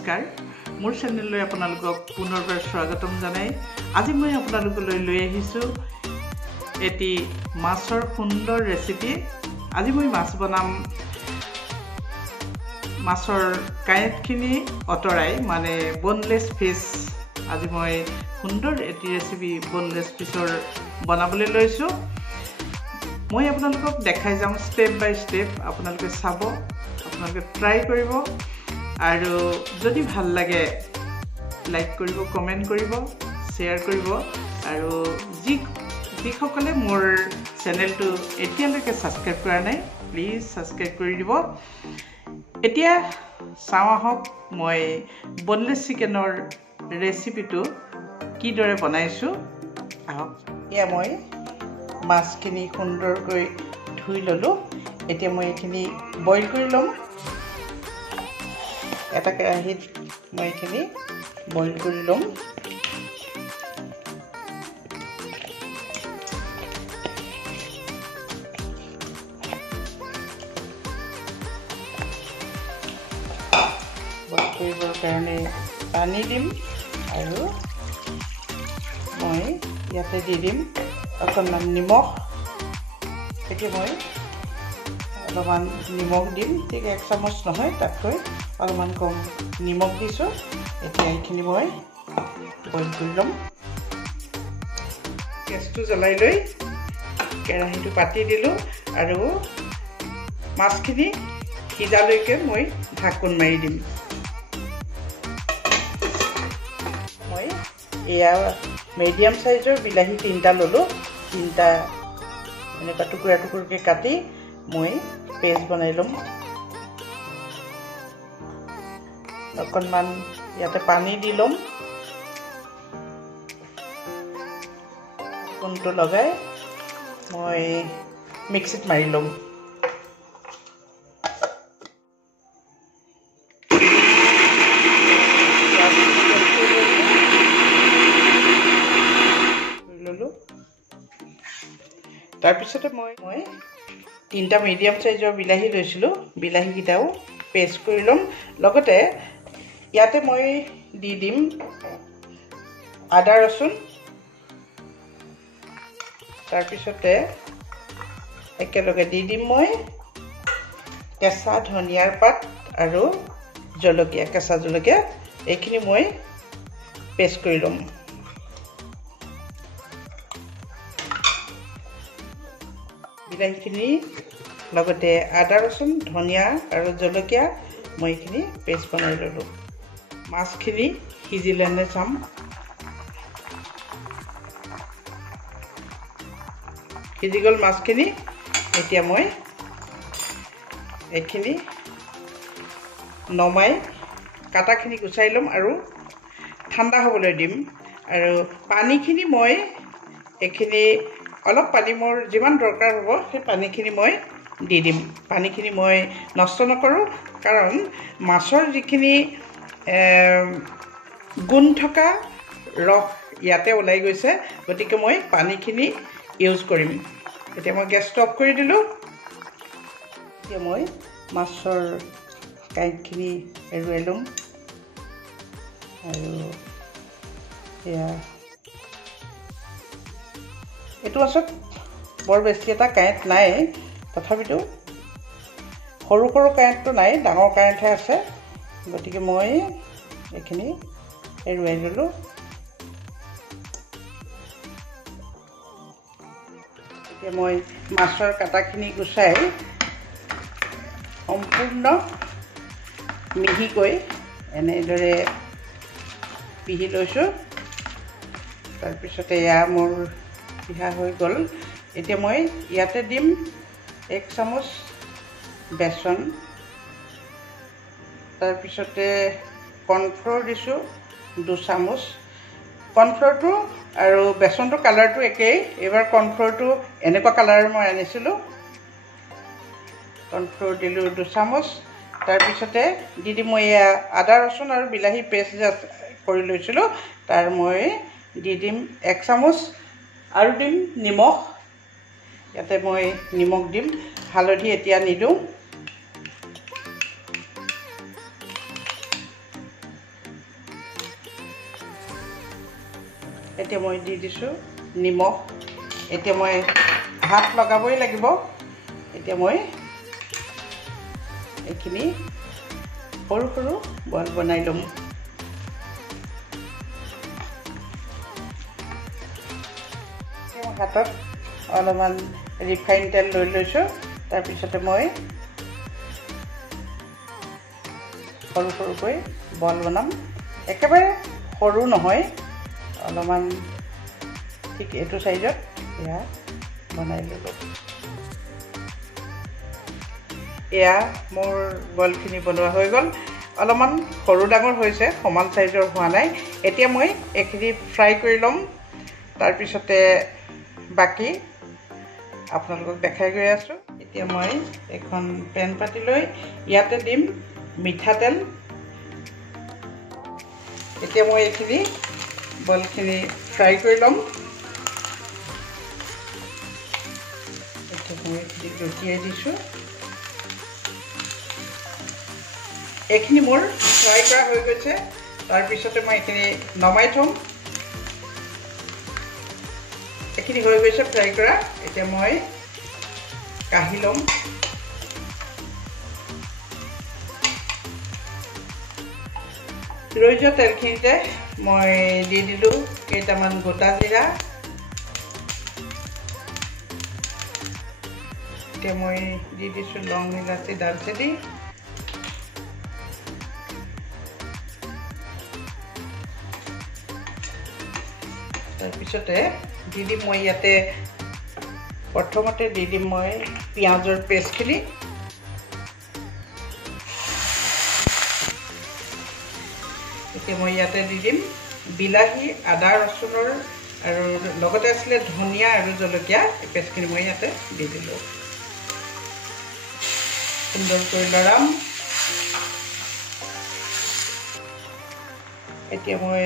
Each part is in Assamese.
নমস্কাৰ মোৰ চেনেললৈ আপোনালোকক পুনৰবাৰ স্বাগতম জনাই আজি মই আপোনালোকলৈ লৈ আহিছো এটি মাছৰ সুন্দৰ ৰেচিপি আজি মই মাছ বনাম মাছৰ কাঁইটখিনি অতৰাই মানে boneless fish আজি মই সুন্দৰ এটি ৰেচিপি boneless fishৰ বনাবলৈ লৈছো মই আপোনালোকক দেখাই যাম স্টেপ বাই স্টেপ আপোনালোকে চাব আপোনালোকে ট্ৰাই কৰিব আৰু যদি ভাল লাগে লাইক কৰিব কমেন্ট কৰিব শেয়াৰ কৰিব আৰু যিসকলে মোৰ চেনেলটো এতিয়ালৈকে সাবস্ক্ৰাইব কৰা নাই প্লিজ সাবস্ক্ৰাইব কৰি দিব এতিয়া চাওঁ আহক মই boneless চিকেনৰ ৰেচিপিটো কি দৰে বনাইছো আহক ইয়া মই মাছখিনি সুন্দৰকৈ ধুই ললো এতিয়া মই এখিনি বইল কৰি লম এটা কেৰাহীত মই এখিনি বইল কৰি লম বইল কৰিবৰ কাৰণে পানী দিম আৰু মই ইয়াতে দি দিম অকণমান নিমখ এতিয়া মই অলপমান নিমখ দিম ঠিক 1 চামুচ নহয় তাতকৈ অলপমান কম নিমখ দিছো এতিয়া এইখিনি মই বইল কৰি লম গেছটো জ্বলাই লৈ কেৰাহীটো পাতি দিলো আৰু মাছখিনি সিজালৈকে মই ঢাকন মাৰি দিম মই এয়া মিডিয়াম সাইজৰ বিলাহী 3টা ললো 3টা এনেকা টুকুৰা টুকুৰকে কাটি মই পেষ্ট বনাই লম অকণমান ইয়াতে পানী দি লম কোনটো লগাই মই মিক্সিত মাৰি লম তাৰপিছতে মই 3টা মিডিয়াম সাইজৰ বিলাহী লৈছিলো বিলাহী কিটাও পেষ্ট কৰি লম লগতে ইয়াতে মই দি দিম আদা ৰসুন তাৰপিছতে একেলগে দি দিম মই কেঁচা ধনিয়াৰ পাত আৰু জলকীয়া কেঁচা জলকীয়া এইখিনি মই পেষ্ট কৰি লম বিলাহীখিনি লগতে আদা ৰসুন ধনিয়া আৰু জলকীয়া মই এইখিনি পেষ্ট বনাই ললো মাছখিনি সিজিলেনে চাম সিজি গল মাছখিনি এতিয়া মই এইখিনি নমাই কাটাখিনি গুচাই লম আৰু ঠাণ্ডা হ'বলৈ দিম আৰু পানীখিনি মই এইখিনি অলপ পানী মোৰ যিমান দৰকাৰ হ'ব সেই পানীখিনি মই দি দিম পানীখিনি মই নষ্ট নকৰো কাৰণ মাছৰ যিখিনি গুণ থকা ৰস ইয়াতে ওলাই গৈছে গতিকে মই পানীখিনি ইউজ কৰিম এতিয়া মই গেছটো অফ কৰি দিলো এতিয়া মই মাছৰ কাঁইটখিনি এৰুৱাই লম আৰু এয়া এটো আসত বৰ বেছি এটা কাঁইট নাই তথাপিতো সৰু সৰু কাঁইটটো নাই ডাঙৰ কাঁইটহে আছে গতিকে মই এখিনি এৰুৱাই ললো এতিয়া মই মাছৰ কাটাখিনি গুচাই সম্পূৰ্ণ মিহিকৈ এনেদৰে পিহি লৈছো তাৰপিছতে এয়া মোৰ পিহা হৈ গল এতিয়া মই ইয়াতে দিম 1 চামুচ বেসন তাৰপিছতে কৰ্নফ্লোৰ দিছো 2 চামুচ কৰ্নফ্লোৰটো আৰু বেসনটো কালাৰটো একেই এবাৰ কৰ্নফ্লোৰটো এনেকুৱা কালাৰৰ মই আনিছিলো কৰ্নফ্লোৰ দিলো 2 চামুচ তাৰপিছতে দি দিম মই আদা ৰসুন আৰু বিলাহী পেষ্ট কৰি লৈছিলো তাৰ মই দি দিম 1 চামুচ আৰু দিম নিমখ ইয়াতে মই নিমখ দিম হালধি এতিয়া নিদু এতিয়া মই দি দিছোঁ নিমখ এতিয়া মই হাত লগাবই লাগিব এতিয়া মই এইখিনি সৰু সৰু বল বনাই লম হাতত অলপমান ৰিফাইন তেল লৈ লৈছোঁ তাৰপিছতে মই সৰু সৰুকৈ বল বনাম একেবাৰে সৰু নহয় অলপমান ঠিক এইটো সাইজত ইয়া বনাই ললোঁ এয়া মোৰ বলখিনি বনোৱা হৈ গ'ল অলপমান সৰু ডাঙৰ হৈছে সমান সাইজৰ হোৱা নাই এতিয়া মই এইখিনি ফ্ৰাই কৰি ল'ম তাৰপিছতে বাকি আপোনালোকক দেখাই গৈ আছোঁ এতিয়া মই এখন পেন পাতি লৈ ইয়াতে দিম মিঠাতেল এতিয়া মই এইখিনি বলখিনি ফ্ৰাই কৰি ল'ম এতিয়া মই লুটিয়াই দিছোঁ এইখিনি মোৰ ফ্ৰাই কৰা হৈ গৈছে তাৰপিছতে মই এইখিনি নমাই থ'ম এইখিনি হৈ গৈছে ফ্ৰাই কৰা এতিয়া মই কাঢ়ি ল'ম ৰৈ যোৱা তেলখিনিতে মই দি দিলোঁ কেইটামান গোটা জিৰা এতিয়া মই দি দিছোঁ লং ইলাচি দালচেনি তাৰপিছতে দি দিম মই ইয়াতে প্ৰথমতে দি দিম মই পিঁয়াজৰ পেষ্টখিনি এতিয়া মই ইয়াতে দি দিম বিলাহী আদা ৰচুনৰ আৰু লগতে আছিলে ধনিয়া আৰু জলকীয়া এই পেষ্টখিনি মই ইয়াতে দি দিলোঁ সুন্দৰকৈ লৰাম এতিয়া মই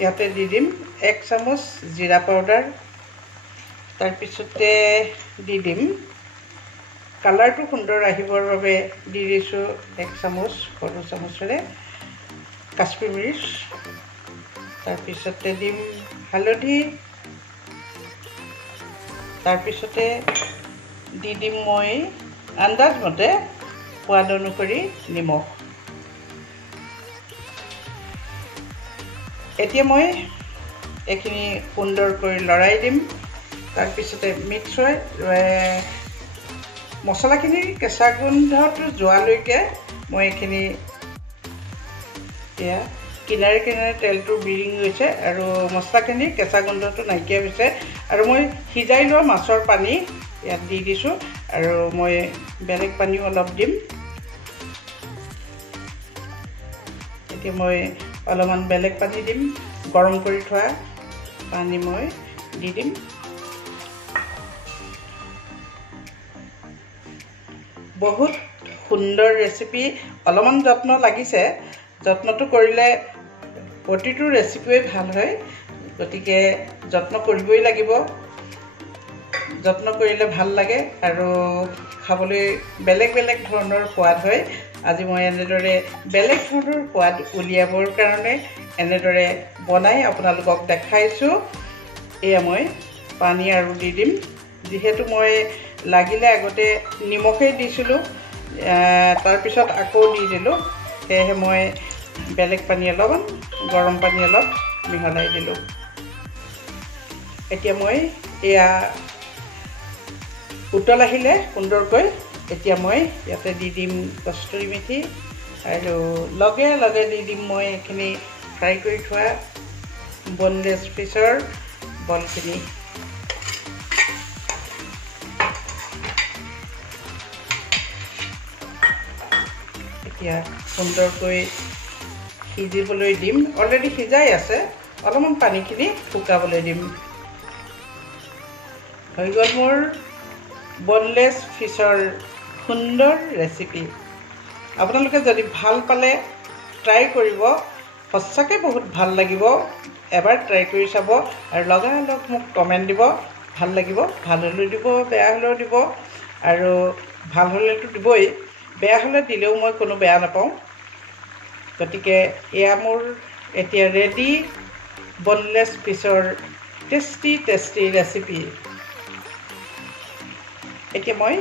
ইয়াতে দি দিম 1 চামুচ জিৰা পাউডাৰ তাৰপিছতে দি দিম কালাৰটো সুন্দৰ আহিবৰ বাবে দি দিছোঁ 1 চামুচ সৰু চামুচেৰে কাশ্মীৰী মিৰ্চ তাৰপিছতে দিম হালধি তাৰপিছতে দি দিম মই আন্দাজ মতে সোৱাদ অনুসৰি নিমখ এতিয়া মই এইখিনি সুন্দৰকৈ লৰাই দিম তাৰপিছতে মিক্স হৈ মছলাখিনিৰ কেঁচা গোন্ধটো যোৱালৈকে মই এইখিনি এয়া কিনাৰে কিনাৰে তেলটো বিৰিং গৈছে আৰু মছলাখিনিৰ কেঁচা গোন্ধটো নাইকিয়া হৈছে আৰু মই সিজাই লোৱা মাছৰ পানী ইয়াত দি দিছোঁ আৰু মই বেলেগ পানীও অলপ দিম এতিয়া মই অলপমান বেলেগ পানী দিম গৰম কৰি থোৱা পানী মই দি দিম বহুত সুন্দৰ ৰেচিপি অলপমান যত্ন লাগিছে যত্নটো কৰিলে প্ৰতিটো ৰেচিপিয়ে ভাল হয় গতিকে যত্ন কৰিবই লাগিব যত্ন কৰিলে ভাল লাগে আৰু খাবলৈ বেলেগ বেলেগ ধৰণৰ সোৱাদ হয় আজি মই এনেদৰে বেলেগ ধৰণৰ সোৱাদ উলিয়াবৰ কাৰণে এনেদৰে বনাই আপোনালোকক দেখাইছোঁ এয়া মই পানী আৰু দি দিম যেহেতু মই লাগিলে আগতে নিমখেই দিছিলোঁ তাৰপিছত আকৌ দি দিলোঁ সেয়েহে মই বেলেগ পানী অলপমান গৰম পানী অলপ মিহলাই দিলোঁ এতিয়া মই এয়া উতল আহিলে সুন্দৰকৈ এতিয়া মই ইয়াতে দি দিম কষ্টুৰি মেথি আৰু লগে লগে দি দিম মই এইখিনি ফ্ৰাই কৰি থোৱা বনলেছ ফিছৰ বলখিনি এতিয়া সুন্দৰকৈ সিজিবলৈ দিম অলৰেডি সিজাই আছে অলপমান পানীখিনি শুকাবলৈ দিম হৈ গ'ল মোৰ বনলেছ ফিছৰ সুন্দৰ ৰেচিপি আপোনালোকে যদি ভাল পালে ট্ৰাই কৰিব সঁচাকৈ বহুত ভাল লাগিব এবাৰ ট্ৰাই কৰি চাব আৰু লগালগ মোক কমেণ্ট দিব ভাল লাগিব ভাল হ'লেও দিব বেয়া হ'লেও দিব আৰু ভাল হ'লেতো দিবই বেয়া হ'লে দিলেও মই কোনো বেয়া নাপাওঁ গতিকে এয়া মোৰ এতিয়া ৰেডি বনলেছ ফিছৰ টেষ্টি ৰেচিপি। এতিয়া মই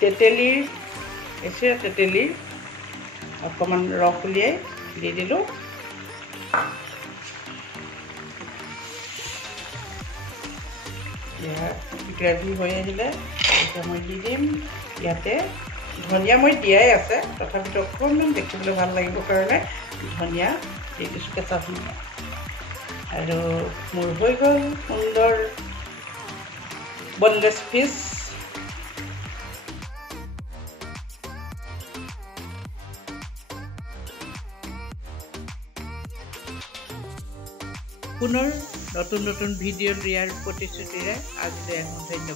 তেতেলীৰ অকণমান ৰস উলিয়াই দি দিলোঁ। গ্ৰেভি হৈ আহিলে এতিয়া মই দি দিম ইয়াতে ধনিয়া। মই দিয়াই আছে, তথাপিতো অকণমান দেখিবলৈ ভাল লাগিব কাৰণে ধনিয়া দি দিছোঁ, কেঁচা ধনিয়া। আৰু মোৰ হৈ গ'ল সুন্দৰ বনলেছ ফিছ। পুনৰ নতুন ভিডিঅ' দিয়াৰ প্ৰতিশ্ৰুতিৰে আজিলৈ ধন্যবাদ।